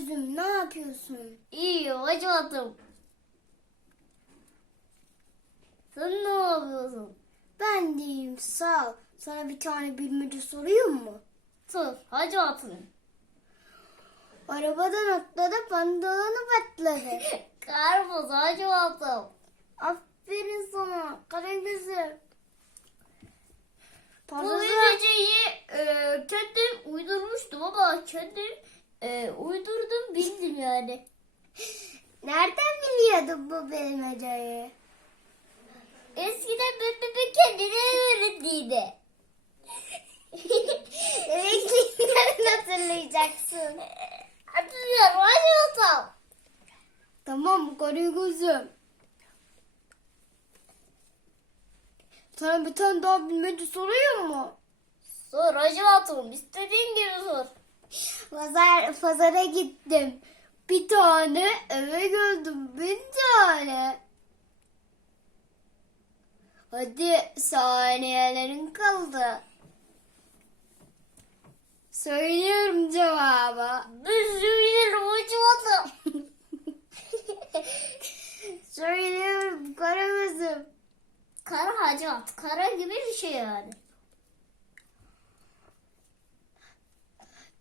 Karagöz'üm ne yapıyorsun? İyi Hacivat'ım. Sen ne yapıyorsun? Ben de iyiyim sağ ol. Sana bir tane bilmece sorayım mı? Sor Hacivat'ım. Arabadan atladı pantolonu patladı. Karpuz Hacivat'ım. Aferin sana Karagöz'üm. Bu Fazla bilmeceyi e, kendim uydurmuştum ama kendim e, uydurdum bildim yani. Nereden biliyordun bu bilmeceyi? Eskiden bebeği kendine öğrettiydi. Bebekliklerini hatırlayacaksın. Hatırlıyorum Hacivat'ım. Tamam Karagöz'üm. Sana bir tane daha bilmece sorayım mı? Sor Hacivat'ım istediğin gibi sor. Pazar, pazara gittim. Bir tane eve geldim. Bir tane. Hadi saniyelerin kaldı. Söylüyorum cevabı. Söylerim Hacivat'ım. Söylüyorum Karagöz'üm. Kara Hacivat. Kara gibi bir şey yani.